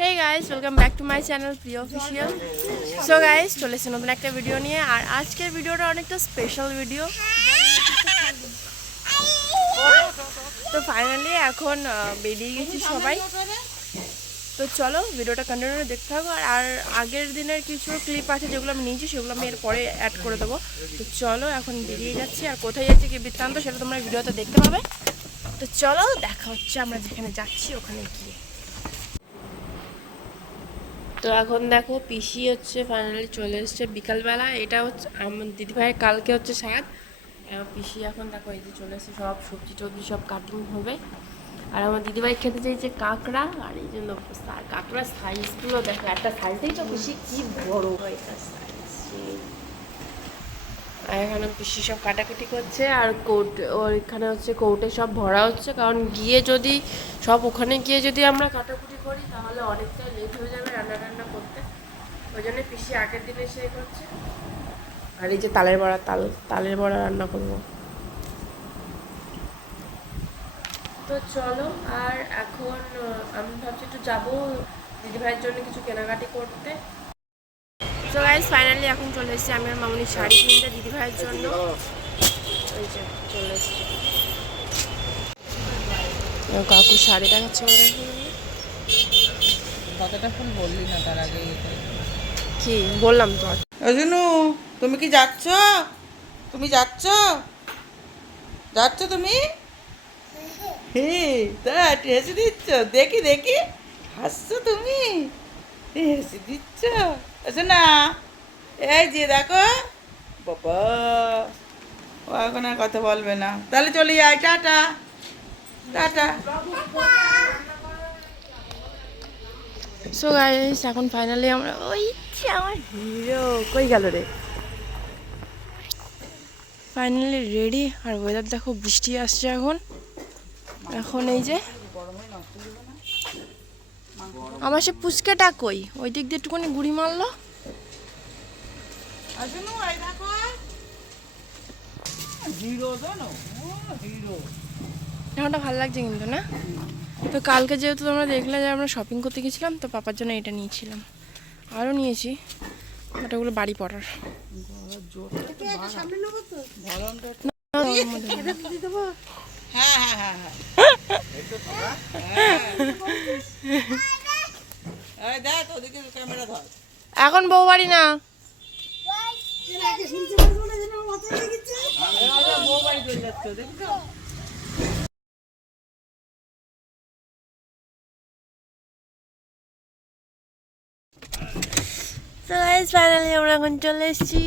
Hey guys, welcome back to my channel Priya Official. So guys, চলে এসেছি নতুন একটা ভিডিও নিয়ে। আর আজকের ভিডিওটা অনেকটা স্পেশাল ভিডিও। তো ফাইনালি এখন বেরিয়ে গেছি সবাই। তো চলো ভিডিওটা কন্টিনিউ দেখতে থাকো। আর আগের দিনের কিছু ক্লিপ আছে যেগুলো আমি নিয়েছি, সেগুলো আমি এরপরে অ্যাড করে দেবো। তো চলো এখন বেরিয়ে যাচ্ছি। আর কোথায় যাচ্ছি কি বৃত্তান্ত সেটা তোমরা ভিডিওতে দেখতে পাবে। তো চলো দেখা হচ্ছে আমরা যেখানে যাচ্ছি ওখানে গিয়ে। তো এখন দেখো পিসি হচ্ছে ফাইনালি চলে এসছে বিকালবেলা। এটা হচ্ছে আমার দিদিভাইয়ের কালকে হচ্ছে স্বাদ। পিসি এখন দেখো এই যে চলে এসছে, সব সবজি টবজি সব কাটিং হবে। আর আমার দিদিভাই খেতে চাইছে কাঁকড়া। আর এই জন্য কাঁকড়ার সাইজগুলো দেখো, একটা সাইজেই তো পিসি কি বড় হয় একটা সাইজ। আর এখানে পিসি সব কাটাকুটি করছে। আর কোট ওর এখানে হচ্ছে কৌটে সব ভরা হচ্ছে, কারণ গিয়ে যদি সব ওখানে গিয়ে যদি আমরা কাটাকুটি করি তাহলে অনেকটা লেট হয়ে যাবে রান্না করতে। ওই জন্য পিসি আগের দিনে সে করছে। আর এই যে তালের বড়া রান্না করবো। তো চলো, আর এখন আমি ভাবছি একটু যাবো দিদিভাইয়ের জন্য কিছু কেনাকাটি করতে। তো গাইস ফাইনালি এখন চলে এসেছি আমি আর মামুনি শাড়ি কিনতে দিদিভাইয়ের জন্য। ওই যে চলে এসেছি, কাকু শাড়ি দেখাচ্ছে বলে। কতটা ফুল বললি না তার আগে? কি বললাম তো। অজনু, তুমি কি যাচ্ছ? তুমি যাচ্ছ তুমি? তা হেসে দিচ্ছ, দেখি দেখি হাসছো তুমি, হেসে দিচ্ছ। আচ্ছা না, এই যে দেখো বাবা, ও এখন আর কথা বলবে না। তাহলে চলে যাই, টাটা টাটা। সো গাইস এখন ফাইনালি আমরা ওই যে আমার হিরো কই গেল রে। Finally ready. আর ওয়েদার দেখো, বৃষ্টি আসছে এখন। এখন এই যে আমার সে পুচকাটা কই, ওই দিক দিয়ে একটুখানি গুড়ি মারলো। এখনটা ভালো লাগছে কিন্তু না? তো কালকে যেহেতু তোমরা দেখলে যে আমরা শপিং করতে গেছিলাম, তো পাপার জন্য এটা নিয়েছিলাম। আরও নিয়েছি, বাট ওগুলো বাড়ি পড়ার। এখন বউ বাড়ি না, ফাইনালি আমরা এখন চলে এসেছি।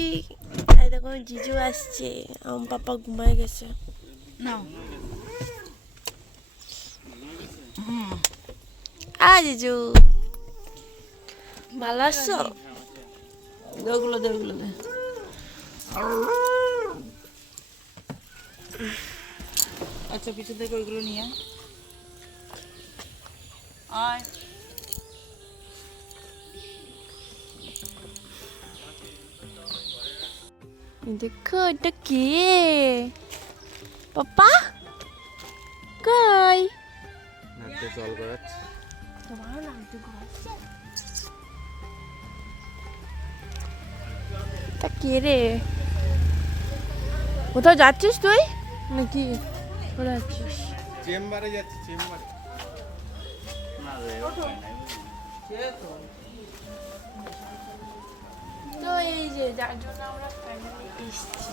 এই দেখো জিজু আসছে, আমার পাপা ঘুমায় গেছে। জিজু ভালো আছো? ওগুলো দে, ওগুলো দে। আচ্ছা পিছন থেকে ওইগুলো নিয়ে আয়। দেখো এটা কে? পাপা কই? নাকতে জল গড়াচ্ছে। তোমারও নামতে গড়াচ্ছে? তা কে রে? কোথাও যাচ্ছিস তুই নাকি? কোথায় যাচ্ছিস? চেম্বারে যাচ্ছি, চেম্বারে। তো এই যে যার জন্য আমরা ফাইনালি এসেছি।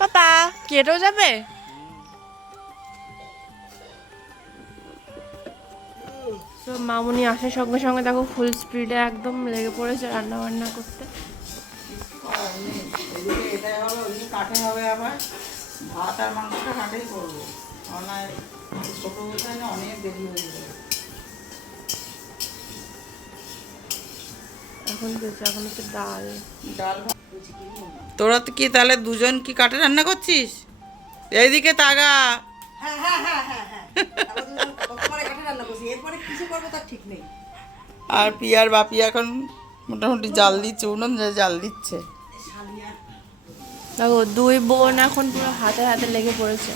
পাপা কেটেও যাবে? তো মামুনি আসার সঙ্গে সঙ্গে দেখো ফুল স্পিডে একদম লেগে পড়েছে রান্না বান্না করতে। কাঠে হবে আবার, ভাত আর মাংসটা কাঠেই করবো, ছোট না অনেক দেরি হয়ে যাবে। এখন হচ্ছে ডাল। তোরা কি তাহলে দুজন কি কাঠে রান্না করছিস? এইদিকে তাগা। আর পিয়ার বাপি এখন মোটামুটি জাল দিচ্ছে, উনুন জাল দিচ্ছে। দেখো দুই বোন এখন পুরো হাতে হাতে লেগে পড়েছে।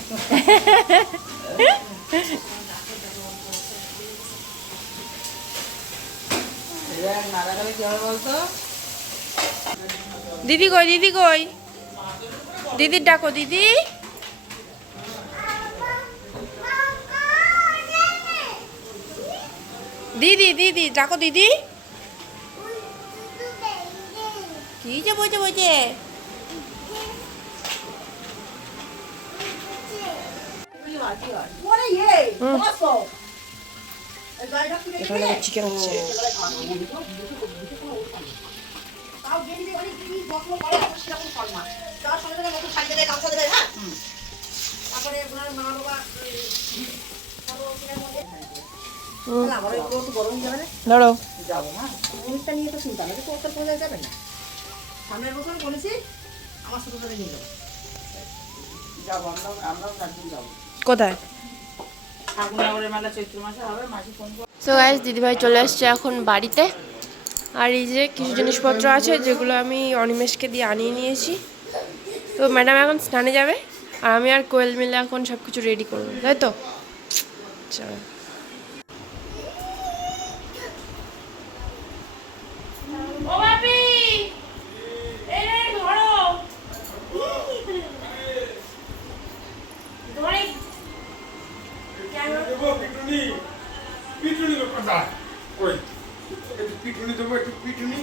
নাড়াগালে কি হবে বলতো? দিদি কই, দিদি কই, দিদির ডাকো, দিদি। দিদি দিদি ডাকো, দিদি। কি যে বলছে বলছে। এখানে চিকেন হচ্ছে। ধরো যাবো না, যাবো আমরাও একদিন যাবো। কোথায়? ঠাকুরনগরের মেলা চৈত্র মাসে হবে, মাসি ফোন করে। সো গাইস দিদিভাই চলে আসছে এখন বাড়িতে। আর এই যে কিছু জিনিসপত্র আছে যেগুলো আমি অনিমেষকে দিয়ে আনিয়ে নিয়েছি। তো ম্যাডাম এখন স্নানে যাবে আর আমি আর কোয়েল মিলে এখন সব কিছু রেডি করবো, তাই তো? চলো। ও বাপি, এই রে ধরো। ধরে পিটুনি তো কথা ওই একটু পিটুনি দেবো, একটু পিটুনি।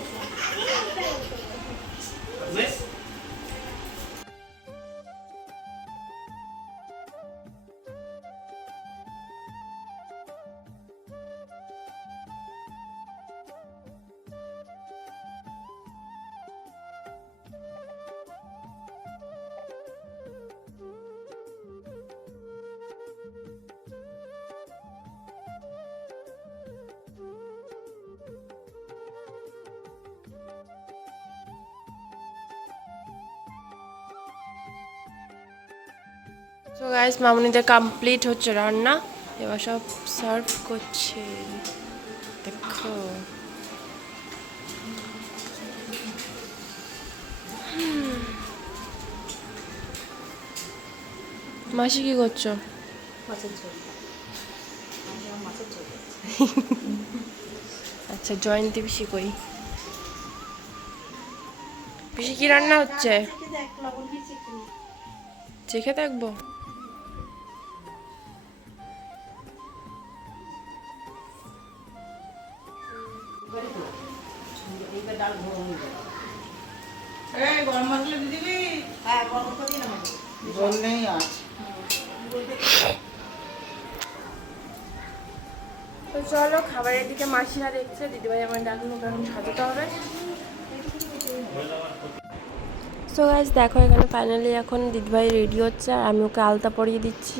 তো গাইস মামুনিদের কমপ্লিট হচ্ছে রান্না, এবার সব সার্ভ করছে। দেখো মাসি কি করছো? আচ্ছা জয়ন্তী পিসি কই? পিসি কি রান্না হচ্ছে? চেখে দেখবো। এই গরম মশলা দিয়ে দিবি? হ্যাঁ, জল নেই আর। তো চলো খাবারের দিকে মাসিরা দেখছে, দিদিভাই আমার ডাকলো, এখন সাজাতে হবে। সো গাইস দেখো এখানে ফাইনালি এখন দিদিভাই রেডি হচ্ছে আর আমি ওকে আলতা পরিয়ে দিচ্ছি।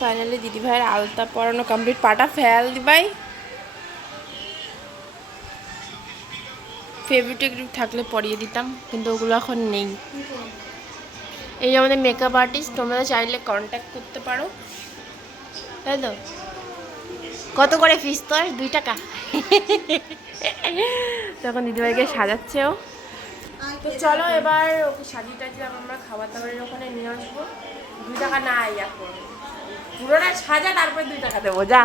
ফাইনালি দিদিভাইয়ের আলতা পরানো কমপ্লিট। পাটা ফেল দিভাই, ফেভারিট থাকলে পরিয়ে দিতাম কিন্তু ওগুলো এখন নেই। এই আমাদের মেকআপ আর্টিস্ট, তোমরা চাইলে কন্ট্যাক্ট করতে পারো, তাই তো? কত করে ফিস তোর? 2 টাকা। তখন দিদিভাইকে সাজাচ্ছে ও। তো চলো এবার ওকে সাজিয়ে টাজিয়ে আমরা খাবার দাবারের ওখানে নিয়ে আসবো। 2 টাকা নাই এখন, পুরোটা সাজা তারপর 2 টাকা দেবো, যা।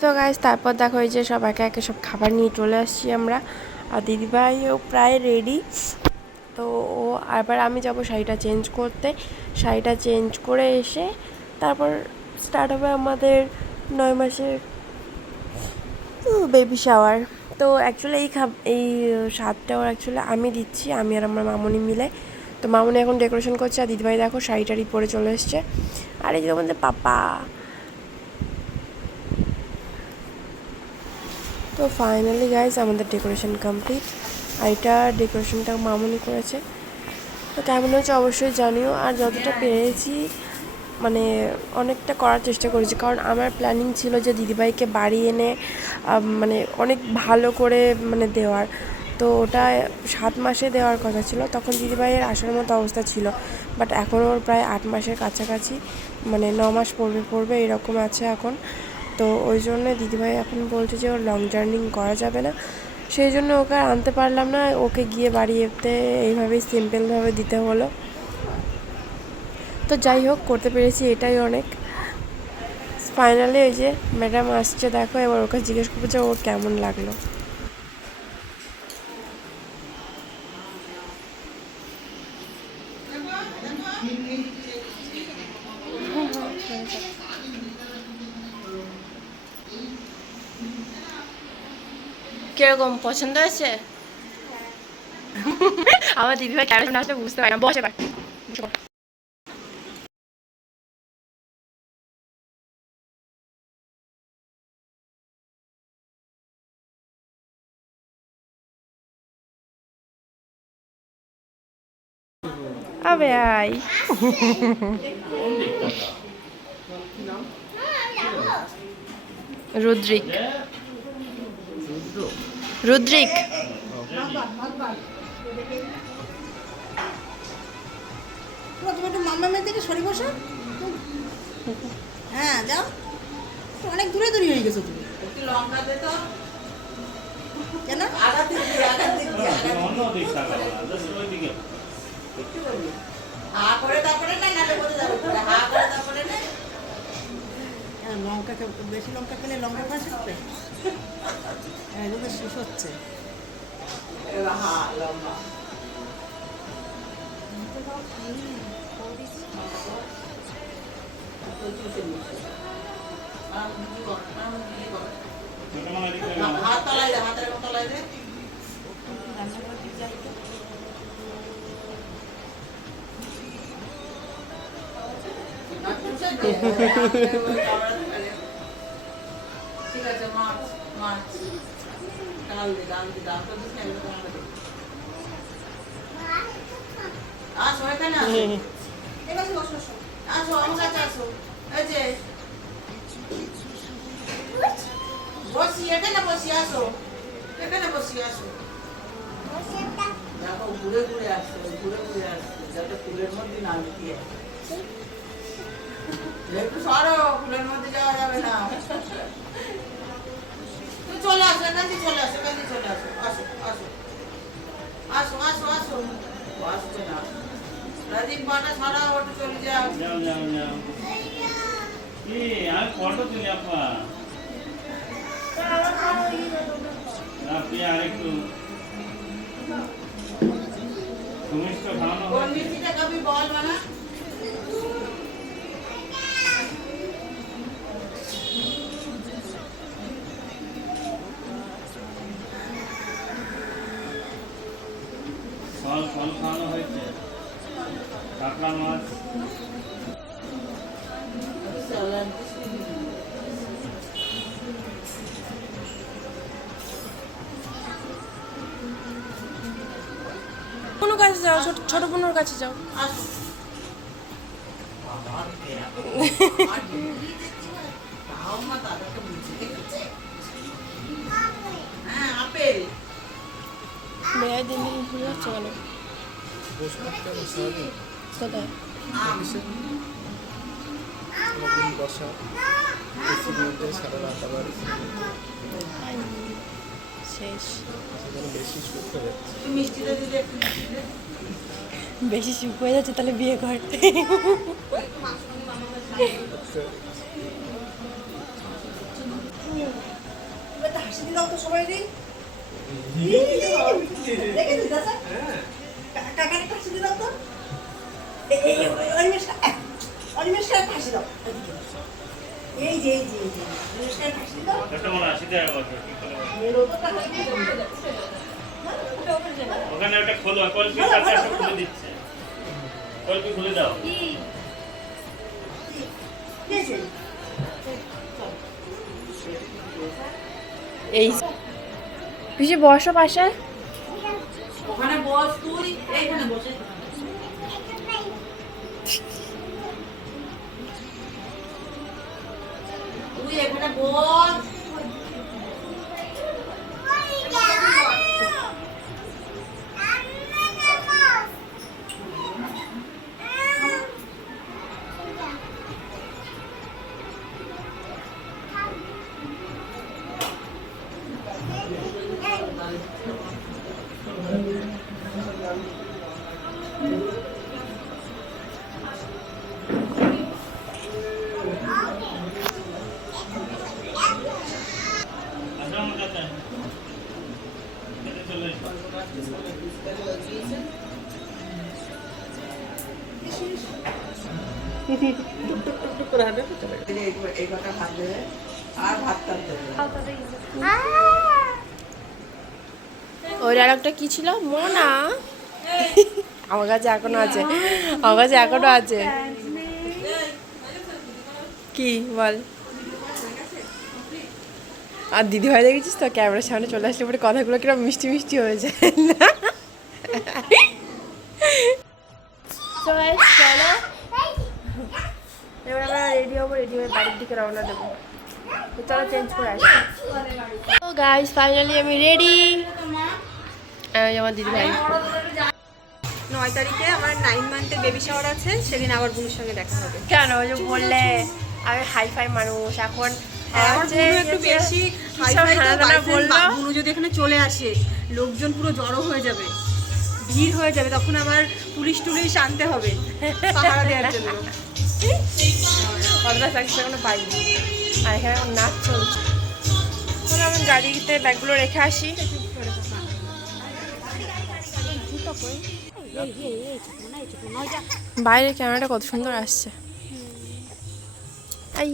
তো গাইস তারপর দেখো এই যে সব একে একে সব খাবার নিয়ে চলে আসছি আমরা, আর দিদিভাইও প্রায় রেডি। তো ও আবার আমি যাব শাড়িটা চেঞ্জ করতে, শাড়িটা চেঞ্জ করে এসে তারপর স্টার্ট হবে আমাদের 9 মাসের বেবি শাওয়ার। তো অ্যাকচুয়ালি এই স্বাদটাও অ্যাকচুয়ালি আমি দিচ্ছি, আমি আর আমার মামুনি মিলে। তো মামুনি এখন ডেকোরেশন করছে আর দিদিভাই দেখো শাড়ি টাড়ি পরে চলে এসছে। আর এই যে আমাদের পাপা। তো ফাইনালি গাইজ আমাদের ডেকোরেশন কমপ্লিট, আর এটা ডেকোরেশনটা মামুনি করেছে। তো কেমন হয়েছে অবশ্যই জানিও। আর যতটা পেরেছি মানে অনেকটা করার চেষ্টা করেছি, কারণ আমার প্ল্যানিং ছিল যে দিদিভাইকে বাড়ি এনে মানে অনেক ভালো করে মানে দেওয়ার। তো ওটা 7 মাসে দেওয়ার কথা ছিল, তখন দিদিভাইয়ের আসার মতো অবস্থা ছিল। বাট এখন ওর প্রায় 8 মাসের কাছাকাছি, মানে 9 মাস পড়বে এরকম আছে এখন। তো ওই জন্য দিদিভাই এখন বলছে যে ওর লং জার্নি করা যাবে না, সেই জন্য ওকে আর আনতে পারলাম না, ওকে গিয়ে বাড়িতে এইভাবেই সিম্পলভাবে দিতে হলো। তো যাই হোক, করতে পেরেছি এটাই অনেক। ফাইনালি এই যে ম্যাডাম আসছে, দেখো এবার ওকে জিজ্ঞেস করবো যে ওর কেমন লাগলো। কিরকম পছন্দ হয়েছে? আমার দিদিভাই কেমন আসলে বুঝতে পারি না। বসে এবার আবে আই। রুদ্রিক। রুদ্রিক। তুমি একটু মামামের দিকে সরে বসো। হ্যাঁ যাও, অনেক দূরে দূরে হয়ে গেছো তুমি। একটু লঙ্কা দে তো। কেন আগার দিক দিয়ে, আগার দিক দিয়ে, আগার দিক দিয়ে। একটু বলি। হা করে তারপরে না, নালে বোঝা যাবে না। হা করে তারপরে না। হ্যাঁ, লঙ্কা বেশি লঙ্কা খেলে লঙ্কা খাওয়া শিখবে। এগুলো শেষ হচ্ছে। এবার হা লম্বা। হাত তলায় দে, হাতের এখন তলায় দে। ঠিক আছে, মাছ মাছ ডাল দে, ডাল দে, ডাল তো দিস না, এগুলো তোমার দে। আসো এখানে আসো, এবার বসো বসো। আসো আমার কাছে আসো। এই যে বসি, এখানে বসি, আসো এখানে বসি, আসো। দেখো ঘুরে ঘুরে আসছে, ঘুরে ঘুরে আসছে, যাতে ফুলের মধ্যে না লুকিয়ে আসে। একটু সরো, ফুলের মধ্যে যাওয়া যাবে না। তুমি চলে আসো, এখান দিয়ে চলে আসো, এখান দিয়ে চলে আসো, আসো আসো আসো আসো আসো। ও আসবে না, রাজীব পাটা ছাড়া ওটা চলে যাও। যাও যাও যাও কি আর ফটো তুলি আপা আপনি আর একটু সুমিষ্ট খাওয়ানো কোন হয়েছে মিষ্টিটা কবি বল মানা। ফল ফল খাওয়ানো হয়েছে কাঁকড়া মাছ কোনো কাছে যাও, ছোট বোনের কাছে যাও। আসো। তাও মা দাদাকে বুঝে দেখেছে। হ্যাঁ, আপেল। মেয়ের দিন দিন ভুলে যাচ্ছে কেন? কোথায়? আম। শেষ। তুই মিষ্টিটা দিদি একটু মিষ্টি দে। বেশি সুখ হয়ে যাচ্ছে, তাহলে বিয়ে কর। এবার তো হাসি দিলাম তো সবাই রে। দেখেছিস দাদা? কাকার একটা হাসি দিলাম তো। অনিমেষটা একটা হাসি দাও। এই যে এই যে এই যে অনিমেষটা একটা হাসি দাও। ছোট মনে আসি দেয় কি করে ওখানে ওটা খোলো কলপি কাছে সব খুলে দিচ্ছে কলপি খুলে দাও এই পিছে বসো পাশে। ওখানে বস তুই, এইখানে বসে। তুই এখানে বস। আমার কাছে চলে এসো। টুক করে হাঁটে তো চলে গেছে। এই কটা ভাত দেবে আর ভাত টানতে দেবে। ওর আর একটা কি ছিল মোনা, আমার কাছে এখনো আছে, আমার কাছে এখনো আছে। কি বল? আর দিদি ভাই দেখেছিস তো ক্যামেরার সামনে চলে আসলে পরে কথাগুলো কিরকম মিষ্টি মিষ্টি হয়ে যায় না? চলো এবার আমরা রেডি হবো, রেডি হয়ে বাড়ির দিকে রওনা দেবো। তো চলো চেঞ্জ করে আসি। তো গাইস ফাইনালি আমি রেডি। আমার দিদি ভাই 9 তারিখে আমার 9 মান্থের বেবি শাওয়ার আছে, সেদিন আবার বুনুর সঙ্গে দেখা হবে। কেন ওই যে বললে আমি হাইফাই মানুষ এখন আমার বুনু একটু বেশি হাই-ফাই তো বললো, বুনু যদি এখানে চলে আসে লোকজন পুরো জড়ো হয়ে যাবে, ভিড় হয়ে যাবে, তখন আবার পুলিশ টুলিশ আনতে হবে পাহারা দেওয়ার জন্য। অতটা সাকসেস এখনো পাইনি। আর এখানে এখন নাচ চলছে। তাহলে আমি গাড়িতে ব্যাগগুলো রেখে আসি। বাইরে ক্যামেরাটা কত সুন্দর আসছে। এই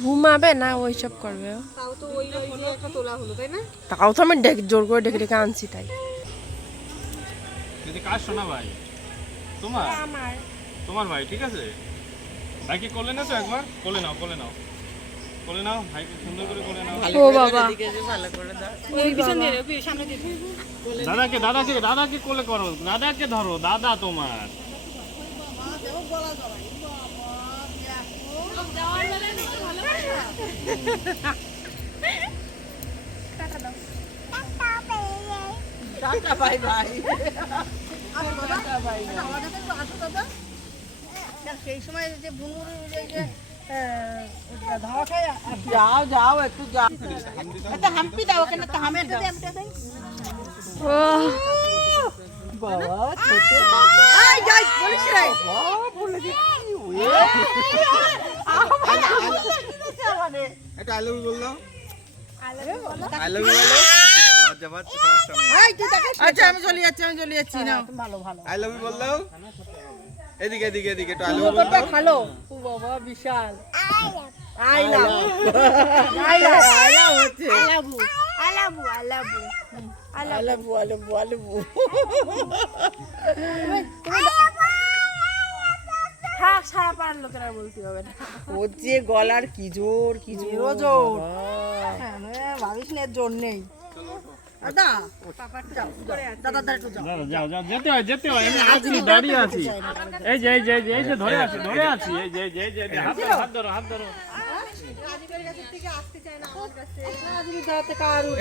ঘুমাবে না ওইসব করবে ও। তাও তো ওই দিয়ে একটা তোলা হলো, তাই না? তাও তো আমি জোর করে ডেকে ডেকে আনছি তাই। যদি কাজ শোনা ভাই তোমার আমার তোমার ভাই ঠিক আছে, ভাইকে কোলে নাও তো একবার, কোলে নাও কোলে নাও কোলে নাও ভাইকে সুন্দর করে কোলে নাও। ও বাবা এদিকে এসে ভালো করে দাও। ওই পিছন দিয়ে ওই সামনে দিয়ে দাদাকে কোলে করো, দাদাকে ধরো, দাদা তোমার। Tata bye bye. সেই সময় যে বুনুর যে ধাওয়া খায় যাও যাও একটু যাও। এটা হাম্পি দাও ওখানে, তো হামে দাও। ও বাবা ছোট এই যাই বলিস রে বলে দিচ্ছি এটা আই লাভ ইউ বললাম, আই লাভ ইউ বলো, লজ্জা পাচ্ছে সবার সামনে। এই তুই দেখাস আচ্ছা আমি চলে যাচ্ছি না। ভালো ভালো আই লাভ ইউ বললাও, এদিকে এদিকে এদিকে একটু আই লাভ ইউ বললাও। তোরটা ভালো ও বাবা বিশাল I love I love I love হচ্ছে। থাক সারা পাড়ার লোকেরা বলতে হবে না। ওর যে গলার কি জোর কি জোর জোর। ভাবিস না এর জোর নেই দাদা দাদা একটু যাও যাও যাও যেতে হয় আমি আছি, দাঁড়িয়ে আছি। এই যে ধরে আছি এই যে হাত ধরো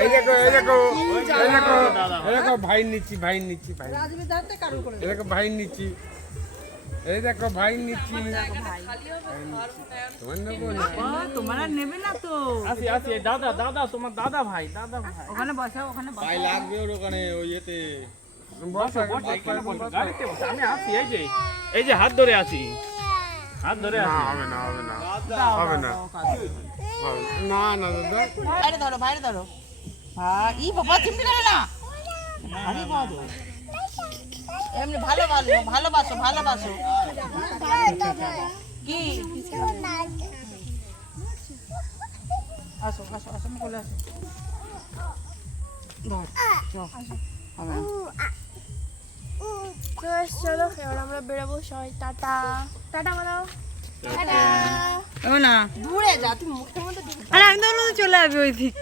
এই দেখো এই দেখো এই দেখো এই দেখো ভাই নিচ্ছি ভাই এই দেখো ভাই নিচ্ছি, এই দেখো ভাই নিচ্ছি। তোমার নেবো না, তোমার আর নেবে না তো। আছি এই দাদা তোমার দাদা ভাই ওখানে বসাও ওখানে বসাও। ভাই লাগবে ওর ওখানে ওই ইয়েতে। বসো এখানে বসো, গাড়িতে বসো, আমি আছি এই যে হাত ধরে আছি হবে না হবে না হবে না হবে না না দাদা। বাইরে ধরো হ্যাঁ ই বাবা চিমটি ধরো না। আরে বাবা এমনি ভালোবাসো কি আসো আমি বলে আসো। চলো এবার আমরা বেরোবো সবাই। টাটা টাটা বলো। না দূরে যা, তুই মুখের মধ্যে আরে আমি তো চলে আসবে ওই দিক।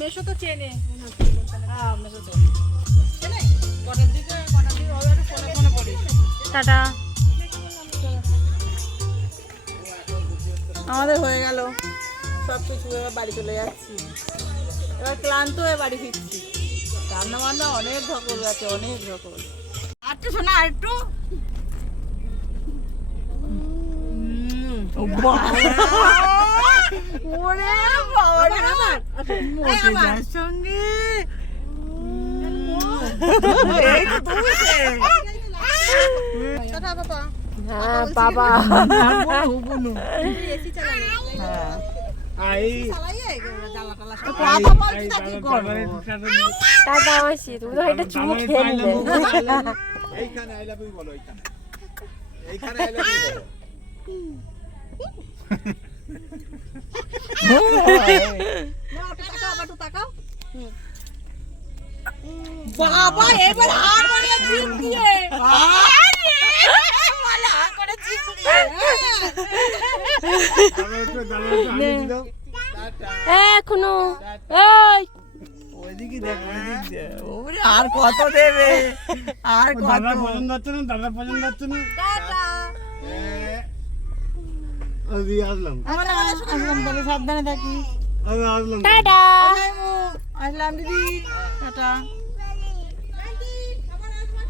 মেশো তো চেনে টাটা। আমাদের হয়ে গেল সব কিছু, এবার বাড়ি চলে যাচ্ছি। এবার ক্লান্ত হয়ে বাড়ি ফিরছি। রান্না বান্না অনেক ধকল আছে, অনেক ধকল। আরেকটু শোনা আরেকটু ওরে বাবা রে। মোটে যার সঙ্গে এই তো তুলছে হ্যাঁ বাবা বুনু এসি চালানো হ্যাঁ আই চালাইয়ে জ্বালা টালা সব কথা বলছি না কি করবো টাটা মাসি তুমি তো এটা চুমু খেয়ে নিলে। এইখানে আই লাভ ইউ বলো, এইখানে এইখানে আই লাভ ইউ বলো। তাকাও আবার তো তাকাও বাবা এবার হাত করে জিভ দিয়ে বলে হাত করে জিভ দিয়ে তাহলে একটু দাঁড়াও, একটু হাসি দিও। টাটা। এখনো এই ওইদিকে দেখ ওইদিক দিয়ে ওরে আর কত দেবে আর কত দাদা পছন্দ হচ্ছে না, দাদা পছন্দ হচ্ছে না। আমি আসলাম, আমরা আসলাম তাহলে সাবধানে থাকি আমি আসলাম। টাটা। আসলাম দিদি টাটা